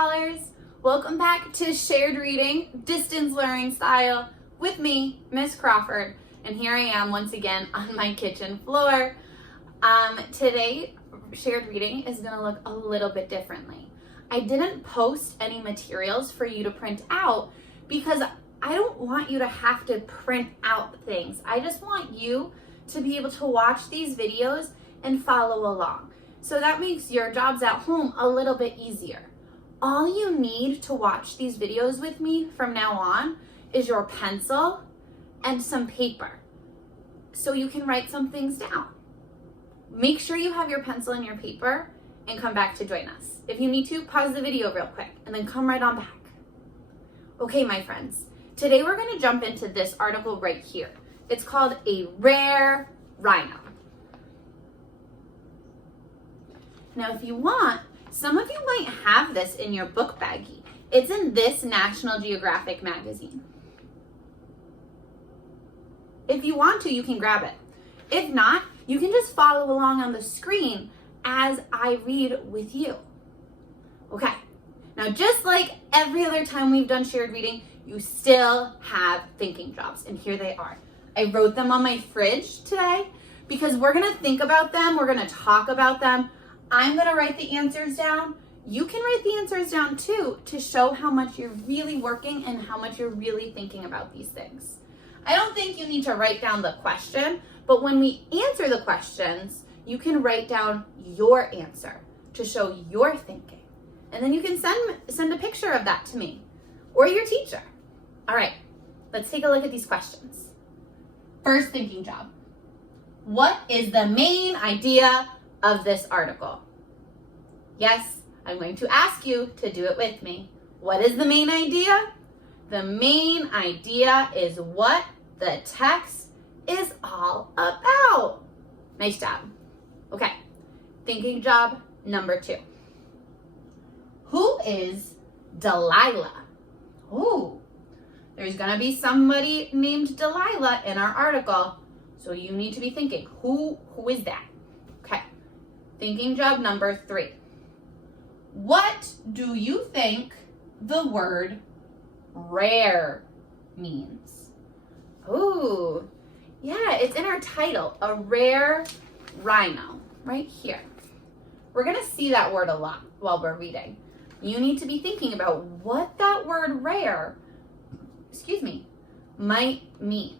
scholars. Welcome back to Shared Reading, Distance Learning Style with me, Miss Crawford. And here I am once again on my kitchen floor. Today, Shared Reading is going to look a little bit differently. I didn't post any materials for you to print out because I don't want you to have to print out things. I just want you to be able to watch these videos and follow along. So that makes your jobs at home a little bit easier. All you need to watch these videos with me from now on is your pencil and some paper so you can write some things down. Make sure you have your pencil and your paper and come back to join us. If you need to, pause the video real quick and then come right on back. Okay, my friends, today we're going to jump into this article right here. It's called A Rare Rhino. Now, if you want, some of you might have this in your book baggie. It's in this National Geographic magazine. If you want to, you can grab it. If not, you can just follow along on the screen as I read with you. Okay, now just like every other time we've done shared reading, you still have thinking jobs, and here they are. I wrote them on my fridge today because we're gonna think about them, we're gonna talk about them. I'm gonna write the answers down. You can write the answers down too to show how much you're really working and how much you're really thinking about these things. I don't think you need to write down the question, but when we answer the questions, you can write down your answer to show your thinking. And then you can send a picture of that to me or your teacher. All right, let's take a look at these questions. First thinking job. What is the main idea of this article? Yes, I'm going to ask you to do it with me. What is the main idea? The main idea is what the text is all about. Nice job. Okay, thinking job number 2. Who is Delilah? Ooh, there's gonna be somebody named Delilah in our article, so you need to be thinking, who is that? Okay, thinking job number 3. What do you think the word rare means? Ooh, yeah, it's in our title, a rare rhino, right here. We're gonna see that word a lot while we're reading. You need to be thinking about what that word rare, might mean.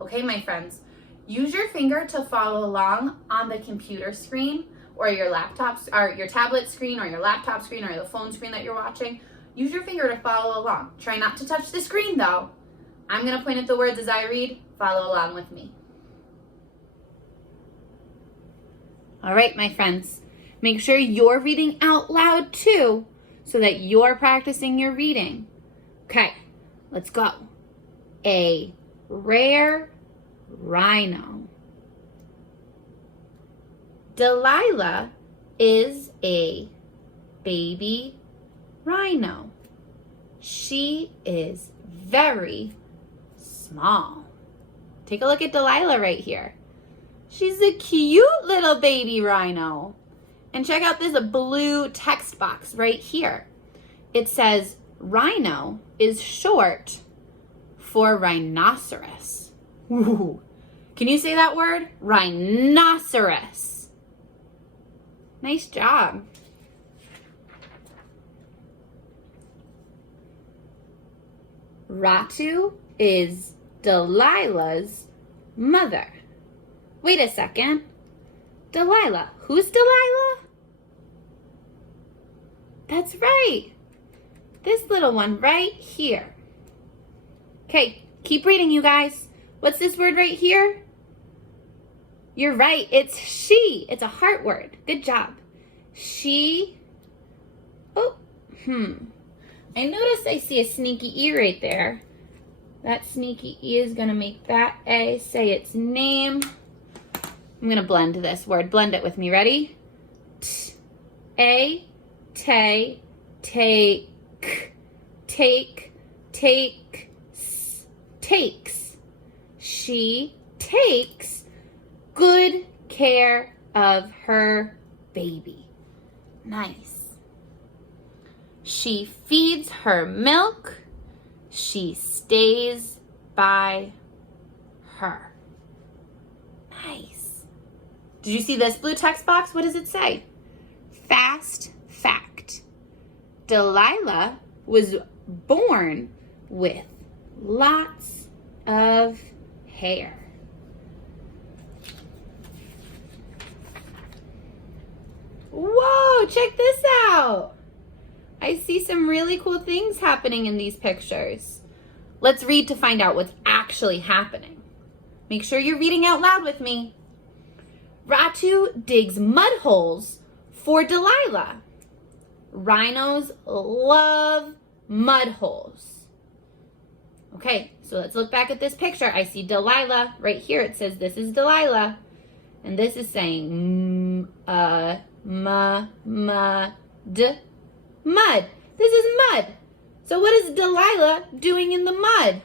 Okay, my friends, use your finger to follow along on the computer screen or your laptop, or your tablet screen or your laptop screen or the phone screen that you're watching. Use your finger to follow along. Try not to touch the screen though. I'm gonna point at the words as I read. Follow along with me. All right, my friends, make sure you're reading out loud too so that you're practicing your reading. Okay, let's go. A rare rhino. Delilah is a baby rhino. She is very small. Take a look at Delilah right here. She's a cute little baby rhino. And check out this blue text box right here. It says rhino is short for rhinoceros. Ooh. Can you say that word? Rhinoceros. Nice job. Ratu is Delilah's mother. Wait a second. Delilah. Who's Delilah? That's right. This little one right here. Okay, keep reading, you guys. What's this word right here? You're right, it's she. It's a heart word. Good job. She, I noticed I see a sneaky E right there. That sneaky E is gonna make that A say its name. I'm gonna blend this word. Blend it with me. Ready? Take, takes. She takes good care of her baby. Nice. She feeds her milk. She stays by her. Nice. Did you see this blue text box? What does it say? Fast fact. Delilah was born with lots of hair. Whoa, check this out. I see some really cool things happening in these pictures. Let's read to find out what's actually happening. Make sure you're reading out loud with me. Ratu digs mud holes for Delilah. Rhinos love mud holes. Okay, so let's look back at this picture. I see Delilah right here. It says this is Delilah. And this is saying mud. Mud. This is mud. So what is Delilah doing in the mud?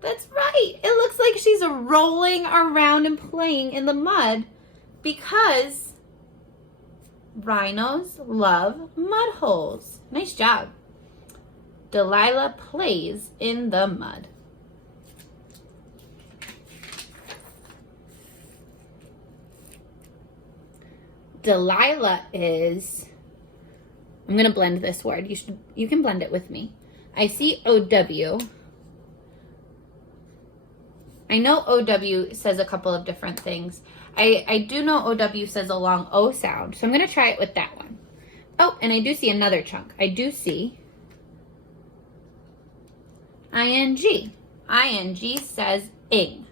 That's right. It looks like she's rolling around and playing in the mud because rhinos love mud holes. Nice job. Delilah plays in the mud. Delilah is, I'm going to blend this word. You can blend it with me. I see O-W. I know O-W says a couple of different things. I do know O-W says a long O sound, so I'm going to try it with that one. Oh, and I do see another chunk. I do see I-N-G. I-N-G says ing.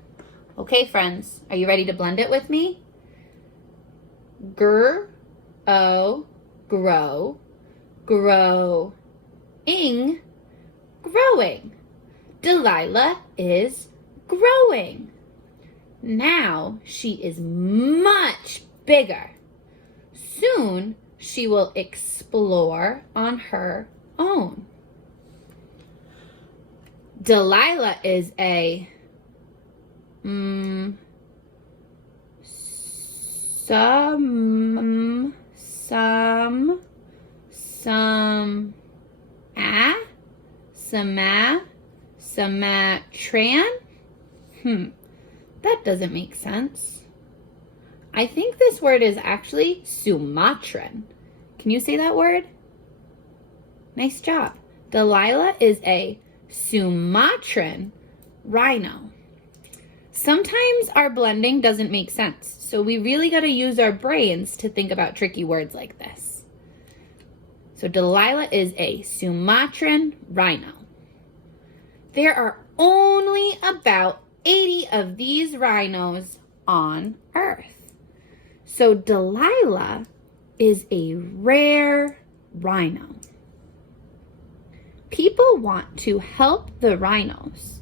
Okay, friends, are you ready to blend it with me? Gr-o, grow, grow, ing, growing. Delilah is growing. Now she is much bigger. Soon she will explore on her own. Delilah is a Sumatran? That doesn't make sense. I think this word is actually Sumatran. Can you say that word? Nice job. Delilah is a Sumatran rhino. Sometimes our blending doesn't make sense, so we really got to use our brains to think about tricky words like this. So Delilah is a Sumatran rhino. There are only about 80 of these rhinos on Earth. So Delilah is a rare rhino. People want to help the rhinos.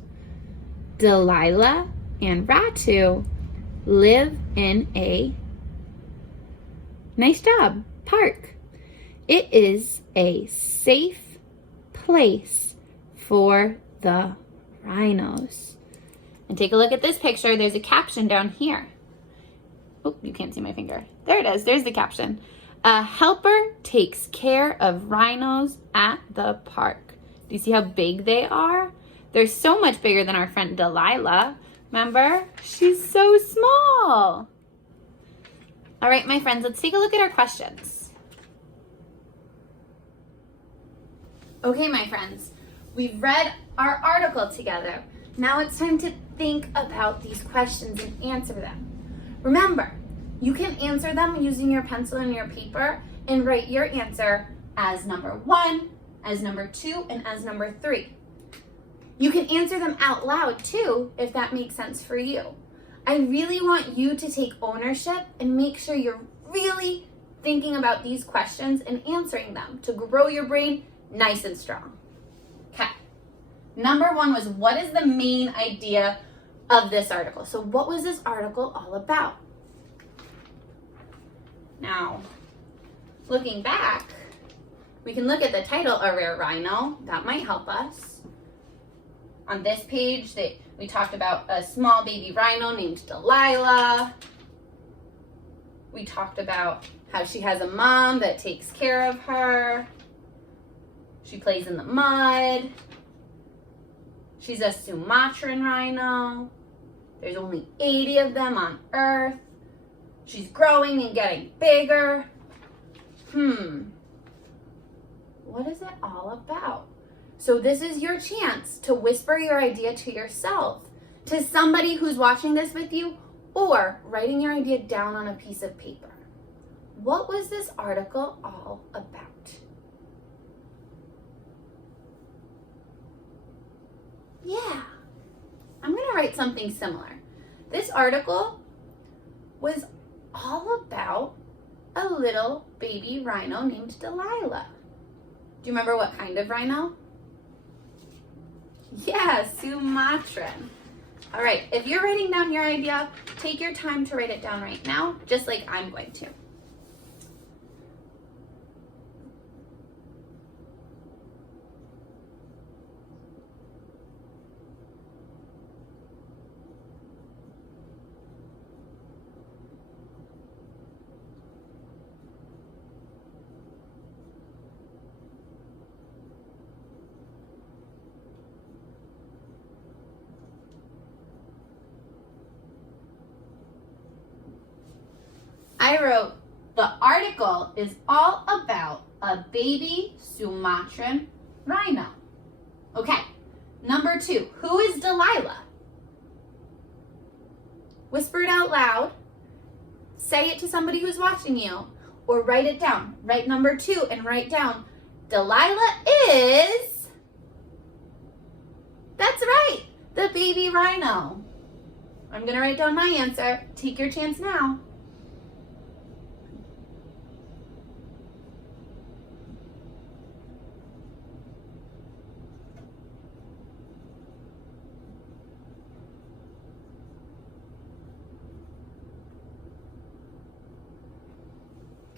Delilah and Ratu live in a, nice job, park. It is a safe place for the rhinos. And take a look at this picture. There's a caption down here. Oh, you can't see my finger. There it is. There's the caption. A helper takes care of rhinos at the park. Do you see how big they are? They're so much bigger than our friend Delilah. Remember? She's so small. All right, my friends, let's take a look at our questions. Okay, my friends, we've read our article together. Now it's time to think about these questions and answer them. Remember, you can answer them using your pencil and your paper and write your answer as number 1, as number 2, and as number 3. You can answer them out loud too, if that makes sense for you. I really want you to take ownership and make sure you're really thinking about these questions and answering them to grow your brain nice and strong. Okay. Number 1 was, what is the main idea of this article? So what was this article all about? Now, looking back, we can look at the title, A Rare Rhino. That might help us. On this page, we talked about a small baby rhino named Delilah. We talked about how she has a mom that takes care of her. She plays in the mud. She's a Sumatran rhino. There's only 80 of them on Earth. She's growing and getting bigger. What is it all about? So this is your chance to whisper your idea to yourself, to somebody who's watching this with you, or writing your idea down on a piece of paper. What was this article all about? Yeah, I'm gonna write something similar. This article was all about a little baby rhino named Delilah. Do you remember what kind of rhino? Yeah, Sumatran. All right, if you're writing down your idea, take your time to write it down right now, just like I'm going to. I wrote, the article is all about a baby Sumatran rhino. Okay, number 2, who is Delilah? Whisper it out loud, say it to somebody who's watching you, or write it down. Write number 2 and write down, Delilah is, that's right, the baby rhino. I'm gonna write down my answer. Take your chance now.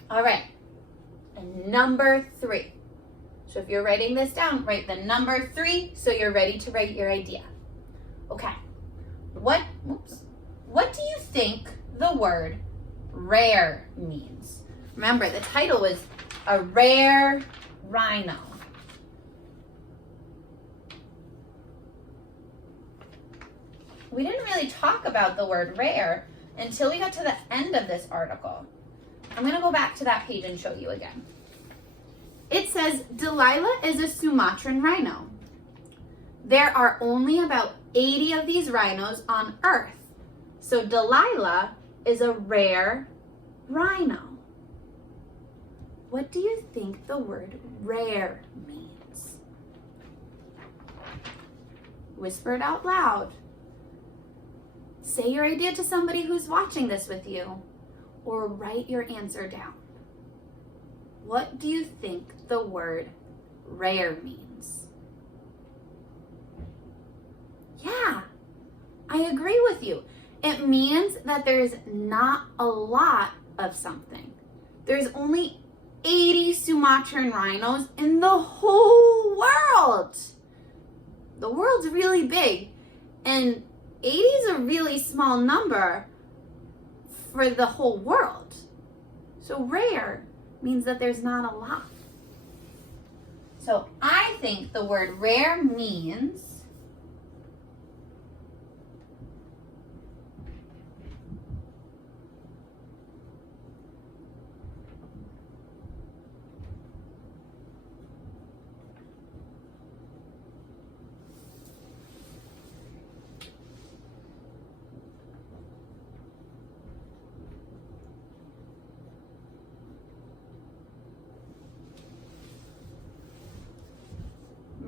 All right, and number 3. So if you're writing this down, write the number 3 so you're ready to write your idea. Okay, what do you think the word rare means? Remember, the title was a rare rhino. We didn't really talk about the word rare until we got to the end of this article. I'm going to go back to that page and show you again. It says, Delilah is a Sumatran rhino. There are only about 80 of these rhinos on Earth. So Delilah is a rare rhino. What do you think the word rare means? Whisper it out loud. Say your idea to somebody who's watching this with you, or write your answer down. What do you think the word rare means? Yeah, I agree with you. It means that there's not a lot of something. There's only 80 Sumatran rhinos in the whole world. The world's really big, and 80 is a really small number for the whole world. So rare means that there's not a lot. So I think the word rare means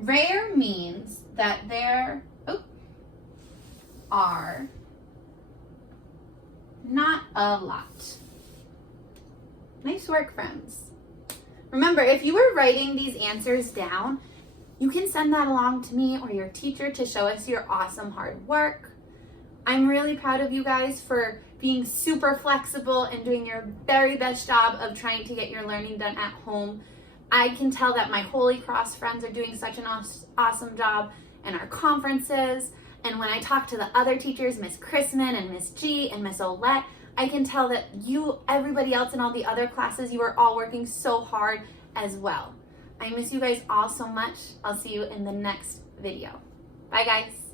rare means that there are not a lot. Nice work, friends. Remember, if you were writing these answers down, you can send that along to me or your teacher to show us your awesome hard work. I'm really proud of you guys for being super flexible and doing your very best job of trying to get your learning done at home. I can tell that my Holy Cross friends are doing such an awesome job in our conferences. And when I talk to the other teachers, Miss Chrisman and Miss G and Miss Olette, I can tell that everybody else in all the other classes, you are all working so hard as well. I miss you guys all so much. I'll see you in the next video. Bye, guys.